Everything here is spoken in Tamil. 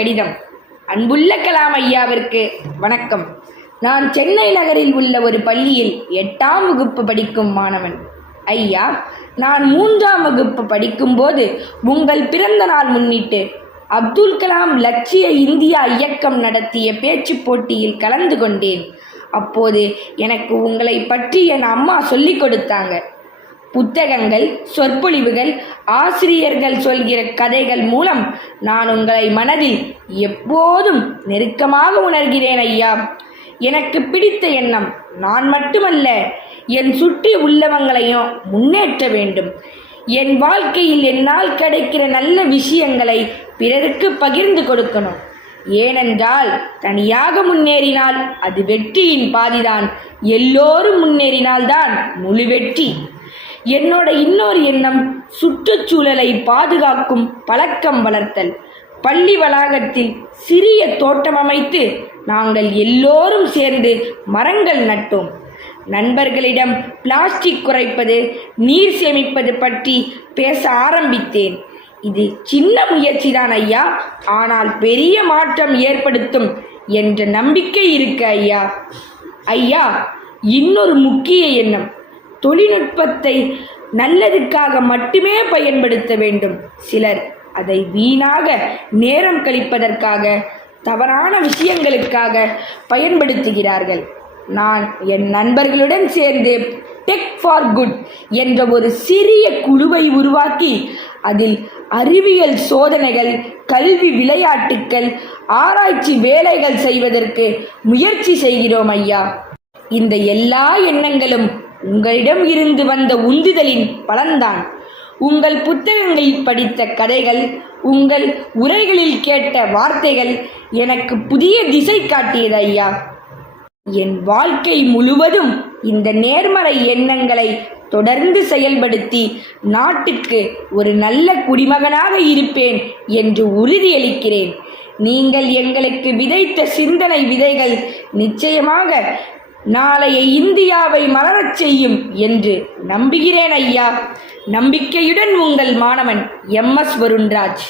கடிதம். அன்புள்ள கலாம் ஐயாவிற்கு வணக்கம். நான் சென்னை நகரில் உள்ள ஒரு பள்ளியில் 8ஆம் வகுப்பு படிக்கும் மாணவன். ஐயா, நான் 3ஆம் வகுப்பு படிக்கும்போது உங்கள் பிறந்த நாள் முன்னிட்டு அப்துல் கலாம் லட்சிய இந்தியா இயக்கம் நடத்திய பேச்சு போட்டியில் கலந்து கொண்டேன். அப்போது எனக்கு உங்களை பற்றி என் அம்மா சொல்லிக் கொடுத்தாங்க. புத்தகங்கள், சொற்பொழிவுகள், ஆசிரியர்கள் சொல்கிற கதைகள் மூலம் நான் உங்களை மனதில் எப்போதும் நெருக்கமாக உணர்கிறேன் ஐயா. எனக்கு பிடித்த எண்ணம் நான் மட்டுமல்ல, என் சுற்றி உள்ளவங்களையும் முன்னேற்ற வேண்டும். என் வாழ்க்கையில் என்னால் கிடைக்கிற நல்ல விஷயங்களை பிறருக்கு பகிர்ந்து கொடுக்கணும். ஏனென்றால் தனியாக முன்னேறினால் அது வெற்றியின் பாதிதான், எல்லோரும் முன்னேறினால்தான் முழு வெற்றி. என்னோட இன்னொரு எண்ணம் சுற்றுச்சூழலை பாதுகாக்கும் பழக்கம் வளர்த்தல். பள்ளி வளாகத்தில் சிறிய தோட்டம் அமைத்து நாங்கள் எல்லோரும் சேர்ந்து மரங்கள் நட்டோம். நண்பர்களிடம் பிளாஸ்டிக் குறைப்பது, நீர் சேமிப்பது பற்றி பேச ஆரம்பித்தேன். இது சின்ன முயற்சிதான் ஐயா, ஆனால் பெரிய மாற்றம் ஏற்படுத்தும் என்ற நம்பிக்கை இருக்கு ஐயா. ஐயா, இன்னொரு முக்கிய எண்ணம், தொழில்நுட்பத்தை நல்லதுக்காக மட்டுமே பயன்படுத்த வேண்டும். சிலர் அதை வீணாக நேரம் கழிப்பதற்காக தவறான விஷயங்களுக்காக பயன்படுத்துகிறார்கள். நான் என் நண்பர்களுடன் சேர்ந்து டெக் ஃபார் குட் என்ற ஒரு சிறிய குழுவை உருவாக்கி அதில் அறிவியல் சோதனைகள், கல்வி, விளையாட்டுக்கள், ஆராய்ச்சி வேலைகள் செய்வதற்கு முயற்சி செய்கிறோம் ஐயா. இந்த எல்லா எண்ணங்களும் உங்களிடம் இருந்து வந்த உந்துதலின் பலன்தான். உங்கள் புத்தகங்களில் படித்த கதைகள், உங்கள் உரைகளில் கேட்ட வார்த்தைகள் எனக்கு புதிய திசை காட்டியது ஐயா. என் வாழ்க்கை முழுவதும் இந்த நேர்மறை எண்ணங்களை தொடர்ந்து செயல்படுத்தி நாட்டுக்கு ஒரு நல்ல குடிமகனாக இருப்பேன் என்று உறுதியளிக்கிறேன். நீங்கள் எங்களுக்கு விதைத்த சிந்தனை விதைகள் நிச்சயமாக நாளைய இந்தியாவை மலரச் செய்யும் என்று நம்புகிறேன் ஐயா. நம்பிக்கையுடன் உங்கள் மாணவன் MS வருண்ராஜ்.